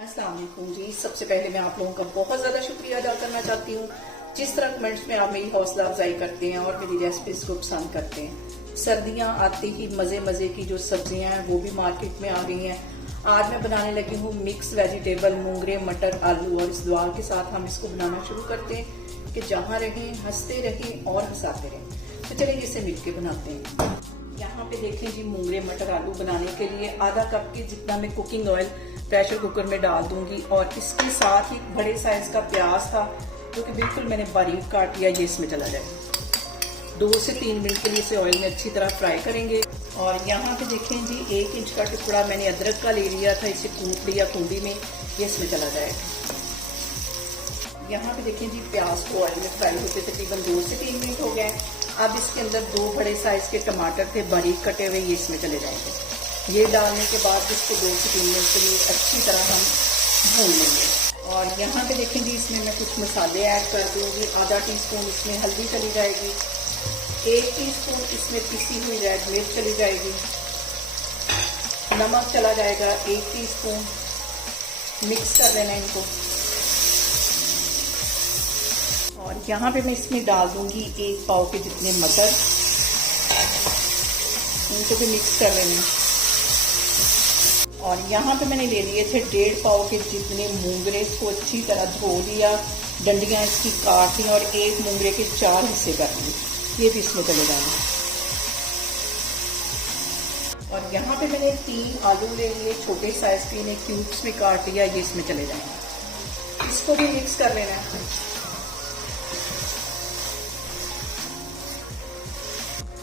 अस्सलाम वालेकुम जी। सबसे पहले मैं आप लोगों का बहुत ज़्यादा शुक्रिया अदा करना चाहती हूँ जिस तरह कमेंट्स में आप मेरी हौसला अफजाई करते हैं और मेरी रेसिपीज को पसंद करते हैं। सर्दियाँ आते ही मज़े मज़े की जो सब्जियाँ हैं वो भी मार्केट में आ गई हैं। आज मैं बनाने लगी हूँ मिक्स वेजिटेबल मूंगरे मटर आलू, और इस दुआ के साथ हम इसको बनाना शुरू करते हैं कि जहाँ रहें हंसते रहें और हंसाते रहें। तो चलिए इसे मिल के बनाते हैं। यहाँ पे देखें जी, मूंगरे मटर आलू बनाने के लिए आधा कप के जितना मैं कुकिंग ऑयल प्रेशर कुकर में डाल दूंगी, और इसके साथ ही बड़े साइज का प्याज था जो कि बिल्कुल मैंने बारीक काट लिया, ये इसमें चला जाए। 2 से 3 मिनट के लिए इसे ऑयल में अच्छी तरह फ्राई करेंगे। और यहाँ पे देखें जी, 1 इंच का टुकड़ा मैंने अदरक का ले लिया था, इसे कूट लिया कुंडी में, ये इसमें चला जाएगा। यहाँ पे देखें जी, प्याज को ऑयल में फ्राई होते तकरीबन 2 से 3 मिनट हो गए। अब इसके अंदर 2 बड़े साइज के टमाटर थे बारीक कटे हुए, ये इसमें चले जाएंगे। ये डालने के बाद इसको 2 से 3 मिनट के लिए अच्छी तरह हम भून लेंगे। और यहाँ पे देखें जी, इसमें मैं कुछ मसाले ऐड कर दूँगी। आधा टीस्पून इसमें हल्दी चली जाएगी, 1 टीस्पून इसमें पिसी हुई रेड मिर्च चली जाएगी, नमक चला जाएगा 1 टीस्पून। मिक्स कर लेना इनको। और यहाँ पे मैं इसमें डाल दूंगी 1 पाव के जितने मटर, इनको भी मिक्स कर लेना। और यहाँ पे मैंने ले लिए थे 1.5 पाव के जितने मूंगरे, इसको अच्छी तरह धो लिया, डंडियाँ इसकी काट ली और 1 मूंगरे के 4 हिस्से कर लिए, ये भी इसमें चले जाएंगे। और यहाँ पे मैंने 3 आलू ले लिए छोटे साइज के, इन्हें क्यूब्स में काट लिया, ये इसमें चले जाएंगे। इसको भी मिक्स कर लेना है।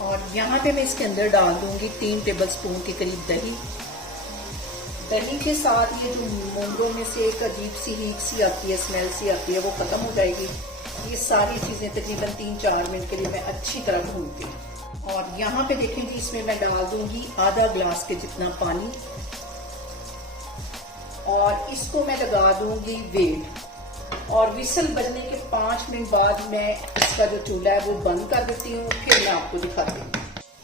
और यहाँ पे मैं इसके अंदर डाल दूंगी 3 टेबलस्पून के करीब दही। दही के साथ ये जो मूंगरों में से एक अजीब सी हीट सी आती है, स्मेल सी आती है, वो खत्म हो जाएगी। ये सारी चीजें तकरीबन 3-4 मिनट के लिए मैं अच्छी तरह भूनती हूँ। और यहाँ पे देखें जी, इसमें मैं डाल दूंगी आधा ग्लास के जितना पानी, और इसको मैं लगा दूंगी वेट। और विसल बजने के 5 मिनट बाद मैं इसका जो चूल्हा है वो बंद कर देती हूँ, फिर मैं आपको दिखाती हूँ।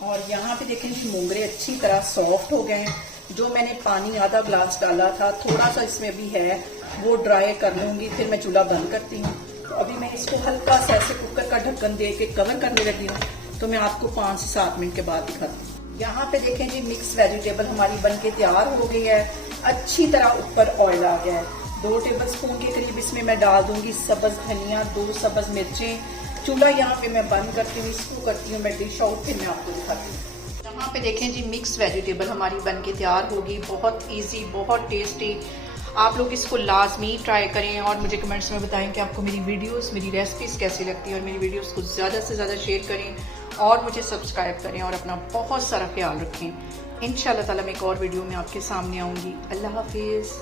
और यहाँ पे देखें मूंगरे अच्छी तरह सॉफ्ट हो गए हैं। जो मैंने पानी आधा ग्लास डाला था, थोड़ा सा इसमें भी है, वो ड्राई कर लूंगी, फिर मैं चूल्हा बंद करती हूँ। तो अभी मैं इसको हल्का सा ऐसे कुकर का ढक्कन दे के कवर करने लगी हूँ, तो मैं आपको 5 से 7 मिनट के बाद दिखाती हूँ। यहाँ पे देखें जी, मिक्स वेजिटेबल हमारी बनके तैयार हो गई है। अच्छी तरह ऊपर ऑयल आ गया है। 2 टेबलस्पून के करीब इसमें मैं डाल दूंगी सब्ज धनिया, 2 सब्ज मिर्चें। चूल्हा यहाँ पे मैं बंद करती हूँ, इसको करती हूँ मैं डिश आउट, फिर मैं आपको दिखाती हूँ। यहाँ पे देखें जी, मिक्स वेजिटेबल हमारी बनके तैयार होगी। बहुत इजी, बहुत टेस्टी। आप लोग इसको लाजमी ट्राई करें और मुझे कमेंट्स में बताएं कि आपको मेरी वीडियोस, मेरी रेसिपीज कैसी लगती है। और मेरी वीडियोस को ज़्यादा से ज़्यादा शेयर करें और मुझे सब्सक्राइब करें और अपना बहुत सारा ख्याल रखें। इंशाल्लाह ताला मैं एक और वीडियो में आपके सामने आऊँगी। अल्लाह हाफिज़।